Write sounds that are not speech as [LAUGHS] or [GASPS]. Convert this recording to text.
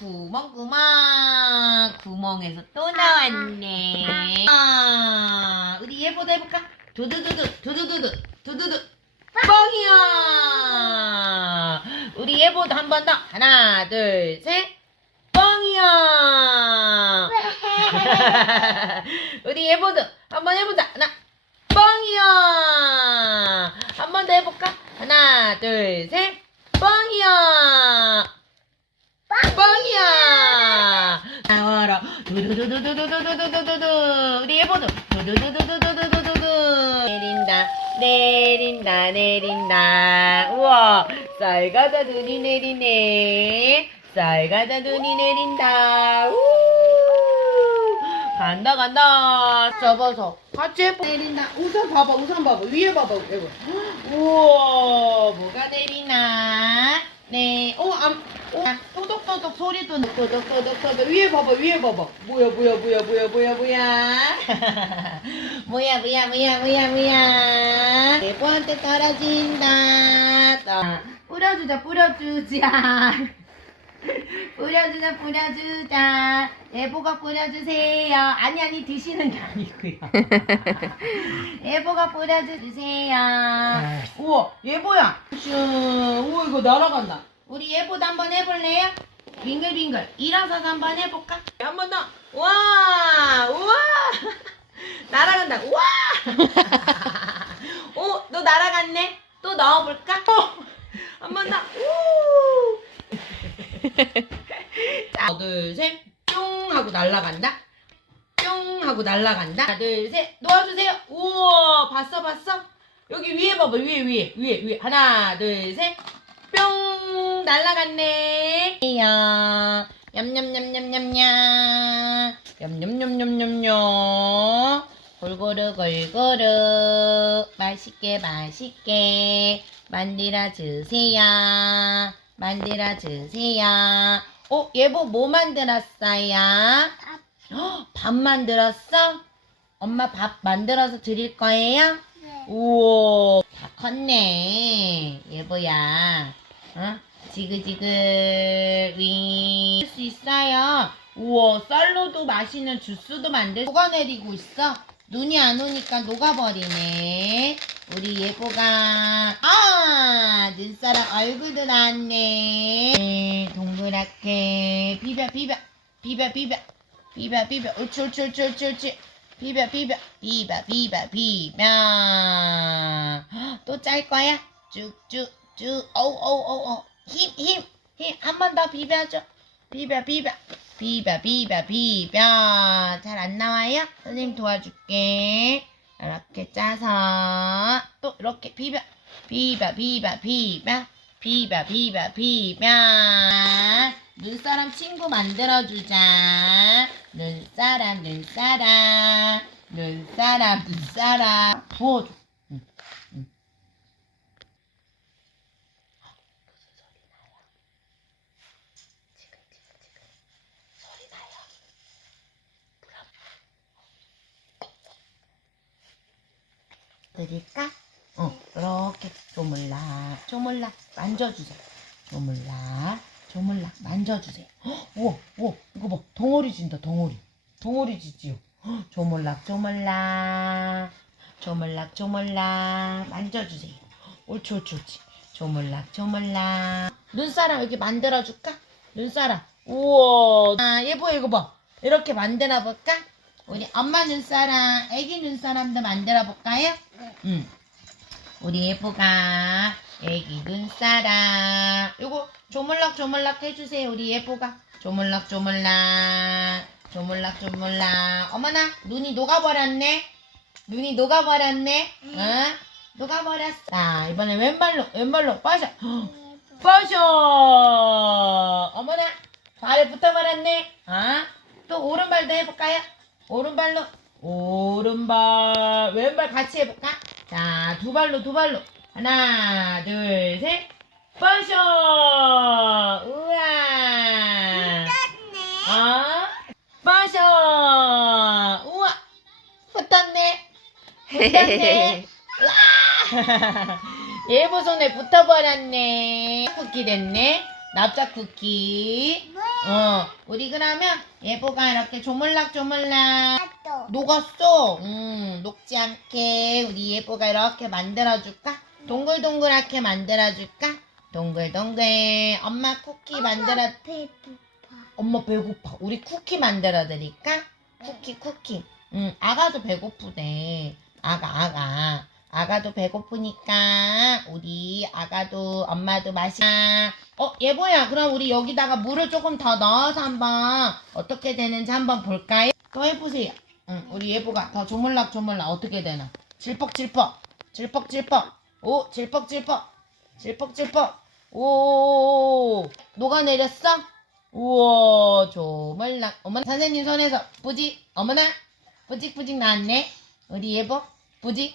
구멍 구멍 구멍에서 또 나왔네. 아, 우리 얘보다 해볼까? 두두두두 두두두두 두두두 뻥이야. 우리 얘보다 한 번 더. 하나 둘 셋. 뻥이야. [LAUGHS] 우리 얘보다 한 번 해보자. 하나 뻥이야. 한 번 더 해볼까? 하나 둘 셋. 뻥이야. 뻥이야. 나와라. 두두두두두두두두두두. 우리 해보자. 두두두두두두두두두. 내린다. 내린다. 내린다. 우와. 쌀가다 눈이 내리네. 쌀가다 눈이 내린다. 우. 간다 간다. 접어서 같이 해보. 내린다. 우산 봐봐. 우산 봐봐. 위에 봐봐. 우와. 뭐가 내리나? 네. 오, 암, 어, 똑똑똑똑 소리도 넣고, 넣고, 넣고, 위에 봐봐, 위에 봐봐. 뭐야, 뭐야, 뭐야, 뭐야, 뭐야, 뭐야. [LAUGHS] 뭐야, 뭐야, 뭐야, 뭐야, 뭐야. 네 내보한테 떨어진다. 아, 뿌려주자, 뿌려주자. 뿌려주자 뿌려주자 예보가 뿌려주세요 아니 아니 드시는 게 아니고요 [LAUGHS] 예보가 뿌려주세요 우와 예보야 슈 우와 이거 날아간다 우리 예보도 한번 해볼래요? 빙글빙글 일어서서 한번 해볼까? 한번 더. 와, 우와, [LAUGHS] 날아간다. 우와. 오, [LAUGHS] 너 날아갔네. 또 넣어볼까? 한 번 더. 우. 자, 하나, 둘, 셋. 뿅 하고 날아간다. 뿅 하고 날아간다. 하나, 둘, 셋. 놓아주세요. 우와, 봤어, 봤어? 여기 위에 봐봐, 위에, 위에, 위에, 위에. 하나, 둘, 셋. 뿅 날라갔네. 야 냠냠냠냠냠냠 냠냠냠냠냠냠 골고루 골고루 맛있게 맛있게 만들어 주세요. 만들어 주세요. 어 예보 뭐 만들었어요? 헉, 밥 만들었어? 엄마 밥 만들어서 드릴 거예요? 우와, 다 컸네. 예보야. 어? 지글지글, 윙. 할 수 있어요. 우와, 쌀로도 마시는 주스도 만들, 녹아내리고 있어. 눈이 안 오니까 녹아버리네. 우리 예보가, 아! 눈사람 얼굴도 나왔네. 네, 동그랗게, 비벼, 비벼, 비벼, 비벼, 비벼, 비벼, 옳지, 옳지, 옳지, 옳지, 옳지. 비벼 비벼 비벼 비벼 비벼. 또 짤 거야? 쭉쭉쭉. 어우 어우 어우. 힘 힘 힘. 한 번 더 비벼줘. 비벼 비벼. 비벼 비벼 비벼. 잘 안 나와요? 선생님 도와줄게 이렇게 짜서 또 이렇게 비벼. 비벼 비벼 비벼. 비벼 비벼 비벼. 눈사람 친구 만들어주자. 눈사람 눈사람. 눈사람 눈사람. 부어줘. 응, 응. 무슨 소리 나요? 지글지글지글 소리 나요 그럼 드릴까? 어 이렇게 조물락 조물락 만져주세요. 조물락 조물락 만져주세요. 헉, 우와 우와 이거 봐. 덩어리 진다 덩어리. 덩어리 지지요. 헉, 조물락 조물락. 조물락 조물락 만져주세요. 옳지 옳지 옳지. 조물락 조물락. 눈사람 여기 만들어줄까? 눈사람. 우와. 아 예보야 이거 봐. 이렇게 만들어 볼까? 우리 엄마 눈사람 애기 눈사람도 만들어 볼까요? 응. 우리 예보가 애기 눈사람. 요거 조물락 조물락 해주세요 우리 예보가. 조물락 조물락 조물락 조물락 어머나 눈이 녹아버렸네. 눈이 녹아버렸네. 응? 녹아버렸어. 자 이번에 왼발로 왼발로 빠셔 [GASPS] 빠셔 어머나 발에 붙어버렸네. 아? 또 오른발도 해볼까요? 오른발로 오른발 왼발 같이 해볼까? 자, 두 발로, 두 발로. 하나, 둘, 셋. 빠셔! 우와! 아? 빠셔! 우와! 붙었네. 붙었네. 우와! 예보 손에 붙어버렸네. 쿠키 됐네. 납작 쿠키. 뭐야? 어, 우리 그러면 예보가 이렇게 조물락조물락 녹았어. 음, 녹지 않게 우리 예보가 이렇게 만들어줄까? 동글동글하게 만들어줄까? 동글동글. 엄마 쿠키 만들어. 엄마 배고파. 엄마 배고파. 우리 쿠키 만들어드릴까? 쿠키 쿠키. 응, 아가도 배고프대. 아가 아가. 아가도 배고프니까 우리 아가도 엄마도 마시자. 어, 예보야. 그럼 우리 여기다가 물을 조금 더 넣어서 한번 어떻게 되는지 한번 볼까요? 또 해보세요. 응, 우리 예보가 더 조물락 조물락 어떻게 되나. 질퍽질퍽, 질퍽질퍽, 오, 질퍽질퍽, 질퍽질퍽, 오, 녹아내렸어? 우와, 조물락. 어머나, 선생님 손에서 부직, 어머나, 부직부직 나왔네. 우리 예보, 부직.